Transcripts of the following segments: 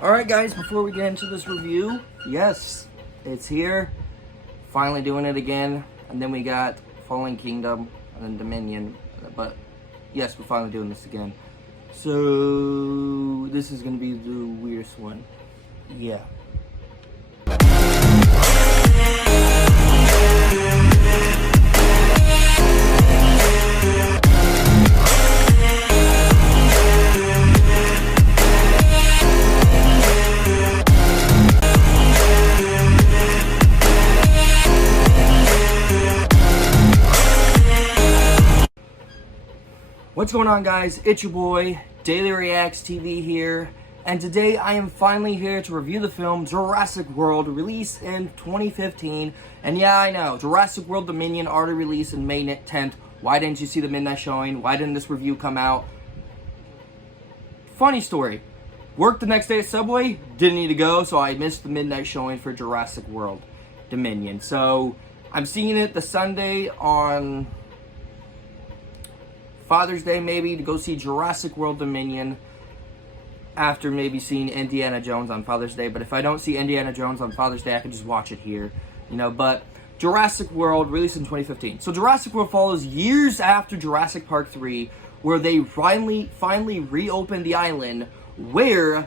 Alright guys, before we get into this review, yes, it's here. Finally doing it again. And then we got Fallen Kingdom and then Dominion. But yes, we're finally doing this again. So this is gonna be the weirdest one. Yeah. What's going on, guys? It's your boy, Daily Reacts TV here, and today I am finally here to review the film Jurassic World, released in 2015. And yeah, I know, Jurassic World Dominion already released in May 10th. Why didn't you see the midnight showing? Why didn't this review come out? Funny story. Worked the next day at Subway, didn't need to go, so I missed the midnight showing for Jurassic World Dominion. So I'm seeing it the Sunday on Father's Day, maybe, to go see Jurassic World Dominion after maybe seeing Indiana Jones on Father's Day. But if I don't see Indiana Jones on Father's Day, I can just watch it here, you know. But Jurassic World, released in 2015. So Jurassic World follows years after Jurassic Park 3, where they finally reopened the island, where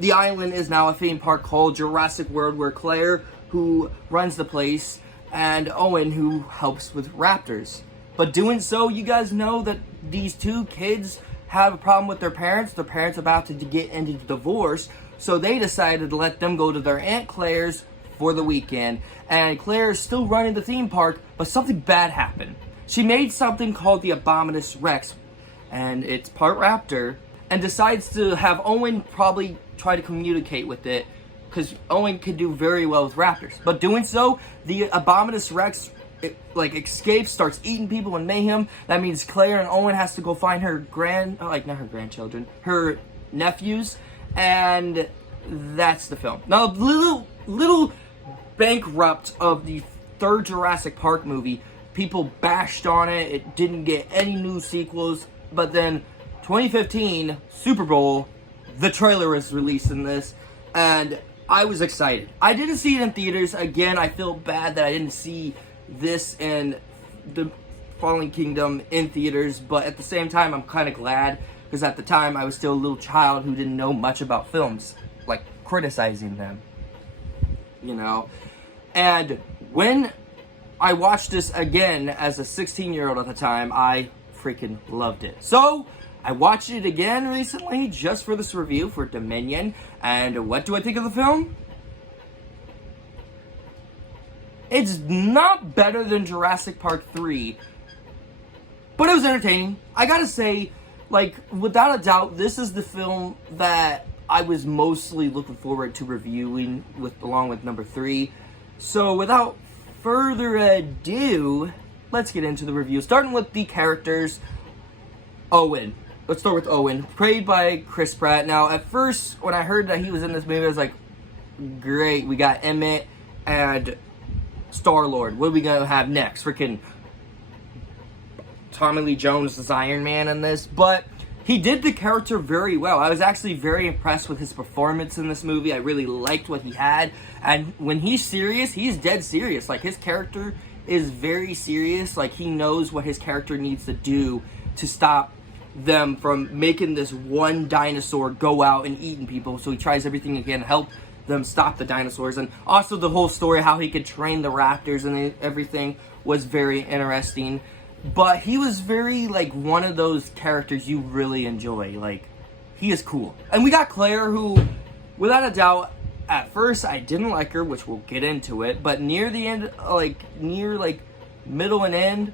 the island is now a theme park called Jurassic World, where Claire, who runs the place, and Owen, who helps with raptors. But doing so, you guys know that these two kids have a problem with their parents. Their parents about to get into divorce, so they decided to let them go to their Aunt Claire's for the weekend. And Claire is still running the theme park, but something bad happened. She made something called the Abominus Rex, and it's part raptor, and decides to have Owen probably try to communicate with it, because Owen could do very well with raptors. But doing so, the Abominus Rex escapes, starts eating people in mayhem. That means Claire and Owen has to go find her not her grandchildren, her nephews, and that's the film. Now, little bankrupt of the third Jurassic Park movie. People bashed on it. It didn't get any new sequels. But then 2015 Super Bowl, the trailer was released in this, and I was excited. I didn't see it in theaters. Again, I feel bad that I didn't see this and the Fallen Kingdom in theaters, but at the same time, I'm kind of glad, because at the time, I was still a little child who didn't know much about films, like criticizing them, you know. And when I watched this again as a 16-year-old at the time, I freaking loved it. So I watched it again recently just for this review for Dominion. And what do I think of the film? It's not better than Jurassic Park 3, but it was entertaining. I gotta say, without a doubt, this is the film that I was mostly looking forward to reviewing along with number 3. So without further ado, let's get into the review. Starting with the characters. Owen. Let's start with Owen, played by Chris Pratt. Now, at first, when I heard that he was in this movie, I was like, great, we got Emmett and Star-Lord. What are we gonna have next? Freaking Tommy Lee Jones as Iron Man in this. But he did the character very well. I was actually very impressed with his performance in this movie. I really liked what he had. And when he's serious, he's dead serious. Like, his character is very serious. Like, he knows what his character needs to do to stop them from making this one dinosaur go out and eating people. So he tries everything he can to help them stop the dinosaurs. And also the whole story, how he could train the raptors and everything, was very interesting. But he was very, one of those characters you really enjoy. He is cool. And we got Claire, who, without a doubt, at first I didn't like her, which we'll get into it, but near the end, middle and end,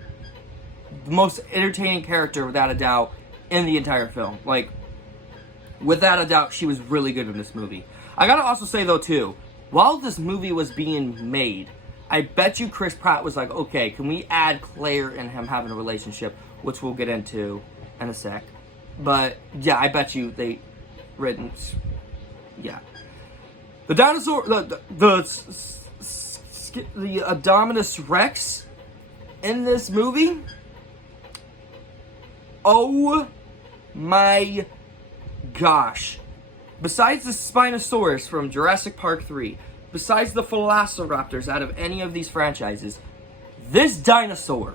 the most entertaining character, without a doubt, in the entire film. Without a doubt, she was really good in this movie. I gotta also say, though, too, while this movie was being made, I bet you Chris Pratt was like, okay, can we add Claire and him having a relationship, which we'll get into in a sec. But, yeah, I bet you they written, yeah. The dinosaur, the Abominus Rex in this movie, oh my gosh. besides the Spinosaurus from Jurassic Park 3, besides the Velociraptors out of any of these franchises, this dinosaur,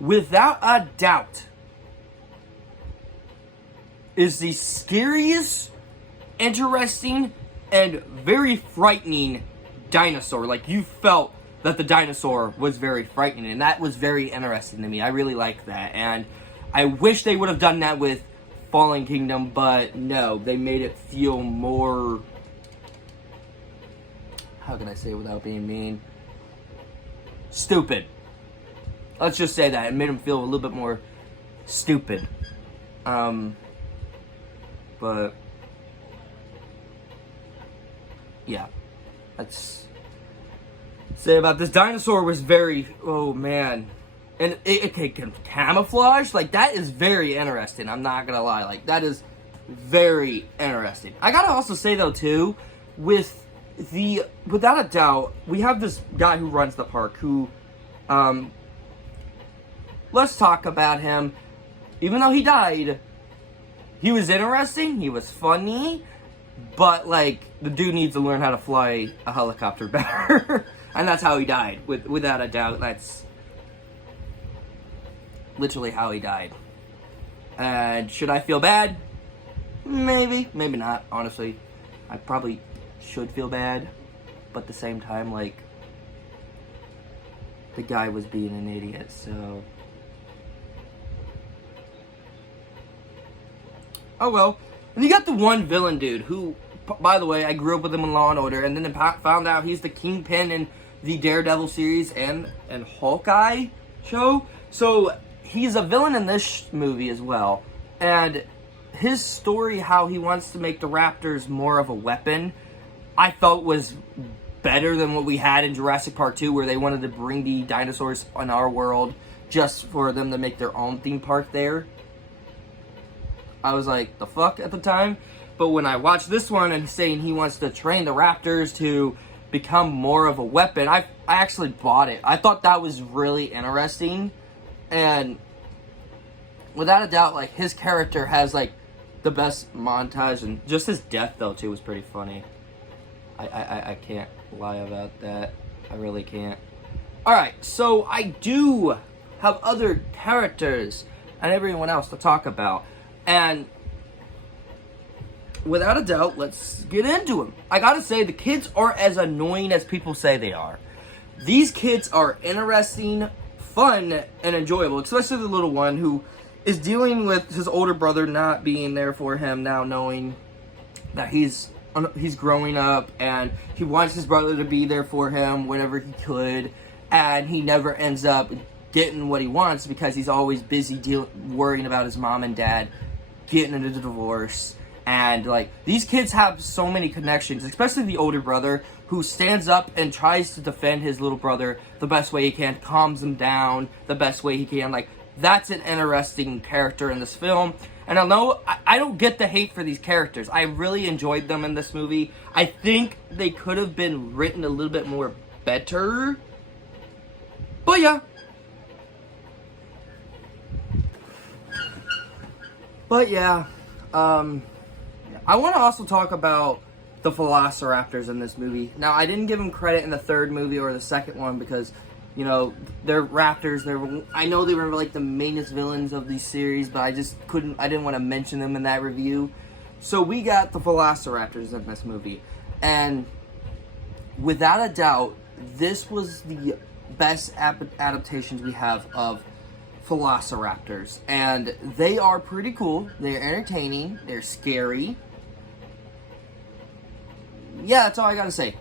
without a doubt, is the scariest, interesting, and very frightening dinosaur. Like, you felt that the dinosaur was very frightening, and that was very interesting to me. I really like that, and I wish they would have done that with Fallen Kingdom, but no, they made it feel more, how can I say it without being mean? Stupid. Let's just say that. It made them feel a little bit more stupid. But yeah, let's say about this dinosaur was very, oh man, and it can camouflage. Like, that is very interesting. I'm not gonna lie, like, that is very interesting. I gotta also say though too, without a doubt, we have this guy who runs the park who, let's talk about him. Even though he died, he was interesting, he was funny, but, like, the dude needs to learn how to fly a helicopter better. And that's how he died, without a doubt. That's literally how he died. And should I feel bad? Maybe, maybe not, honestly. I probably should feel bad, but at the same time, like, the guy was being an idiot, so... Oh well. And you got the one villain dude who, by the way, I grew up with him in Law & Order, and then found out he's the Kingpin in the Daredevil series and Hawkeye show. So he's a villain in this movie as well. And his story, how he wants to make the Raptors more of a weapon, I felt was better than what we had in Jurassic Park 2, where they wanted to bring the dinosaurs on our world just for them to make their own theme park there. I was like, the fuck at the time? But when I watched this one and saying he wants to train the Raptors to become more of a weapon, I actually bought it. I thought that was really interesting. And without a doubt, like, his character has, like, the best montage. And just his death, though, too, was pretty funny. I can't lie about that. I really can't. Alright, so I do have other characters and everyone else to talk about. And without a doubt, let's get into them. I gotta say, the kids aren't as annoying as people say they are. These kids are interesting, fun, and enjoyable, especially the little one who is dealing with his older brother not being there for him now, knowing that he's growing up and he wants his brother to be there for him whenever he could, and he never ends up getting what he wants because he's always busy worrying about his mom and dad getting into a divorce. And, like, these kids have so many connections, especially the older brother, who stands up and tries to defend his little brother the best way he can, calms him down the best way he can. Like, that's an interesting character in this film. And I don't get the hate for these characters. I really enjoyed them in this movie. I think they could have been written a little bit more better. But yeah. I want to also talk about the Velociraptors in this movie. Now, I didn't give them credit in the third movie or the second one because, you know, they're raptors. I know they were like the mainest villains of these series, but I didn't want to mention them in that review. So we got the Velociraptors in this movie. And without a doubt, this was the best adaptations we have of Velociraptors, and they are pretty cool. They're entertaining. They're scary. Yeah, that's all I gotta say.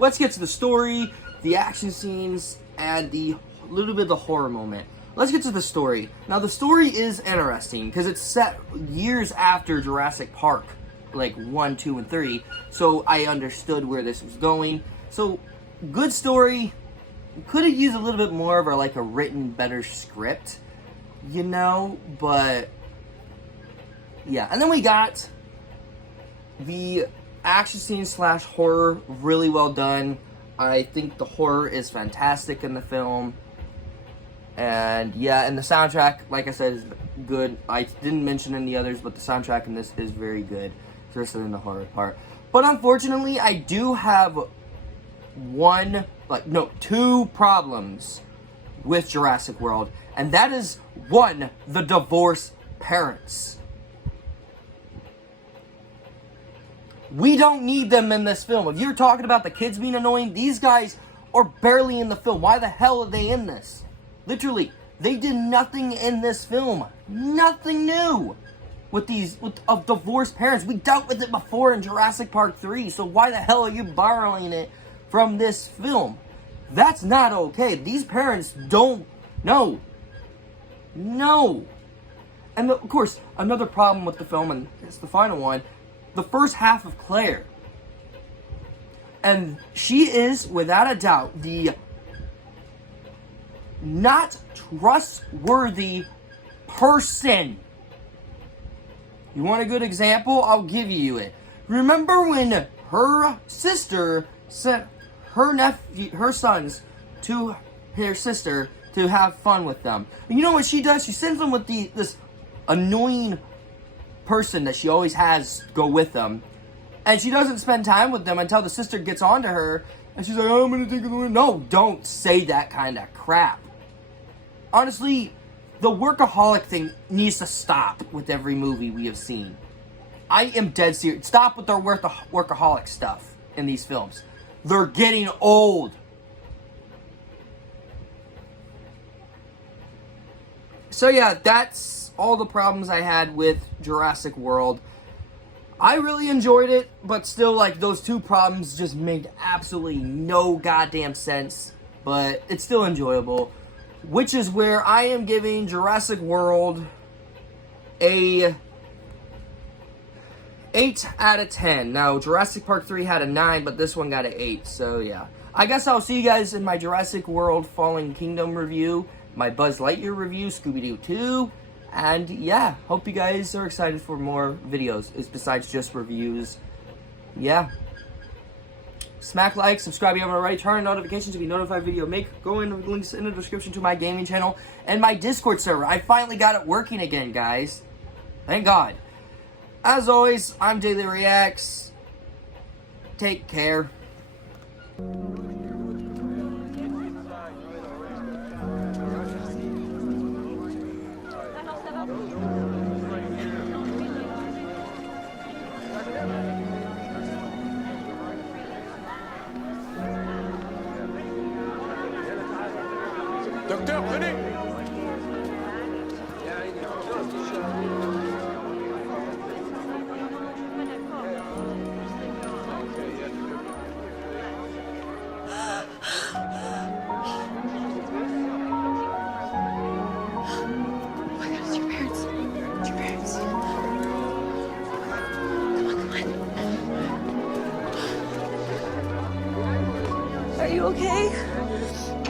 Let's get to the story, the action scenes, and the little bit of the horror moment. Let's get to the story. Now, the story is interesting because it's set years after Jurassic Park, like 1, 2, and 3. So I understood where this was going. So, good story. Could have used a little bit more of a written better script, you know, but yeah. And then we got the action scene / horror, really well done. I think the horror is fantastic in the film. And yeah, and the soundtrack, like I said, is good. I didn't mention any others, but the soundtrack in this is very good. interested in the horror part. But unfortunately, I do have two problems with Jurassic World. And that is, one, the divorced parents. We don't need them in this film. If you're talking about the kids being annoying, these guys are barely in the film. Why the hell are they in this? Literally, they did nothing in this film. Nothing new with divorced parents. We dealt with it before in Jurassic Park 3, so why the hell are you borrowing it from this film? That's not okay. These parents don't... No. And of course, another problem with the film, and it's the final one, the first half of Claire. And she is, without a doubt, the not trustworthy person. You want a good example? I'll give you it. Remember when her sister sent her sons to her sister to have fun with them? And you know what she does? She sends them with this annoying person that she always has go with them. And she doesn't spend time with them until the sister gets on to her. And she's like, oh, I'm going to take it away. No, don't say that kind of crap. Honestly, the workaholic thing needs to stop with every movie we have seen. I am dead serious. Stop with their workaholic stuff in these films. They're getting old. So yeah, that's all the problems I had with Jurassic World. I really enjoyed it, but still, like, those two problems just made absolutely no goddamn sense. But it's still enjoyable, which is where I am giving Jurassic World a 8 out of 10. Now, Jurassic Park 3 had a 9, but this one got an 8, so yeah. I guess I'll see you guys in my Jurassic World Fallen Kingdom review, my Buzz Lightyear review, Scooby-Doo 2, and yeah, hope you guys are excited for more videos besides just reviews. Yeah. Smack like, subscribe if you haven't already, turn on notifications to be notified video make. Go in the links in the description to my gaming channel and my Discord server. I finally got it working again, guys. Thank God. As always, I'm Daily Reacts. Take care. Docteur, venez! Are you okay? Are you okay?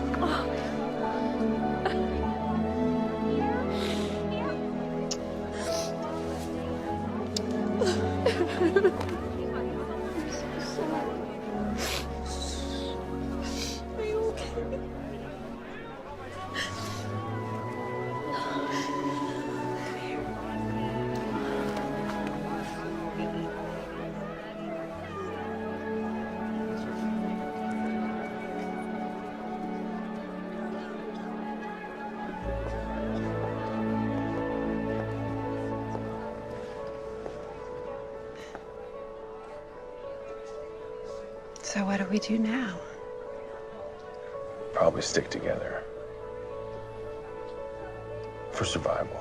So what do we do now? Probably stick together. For survival.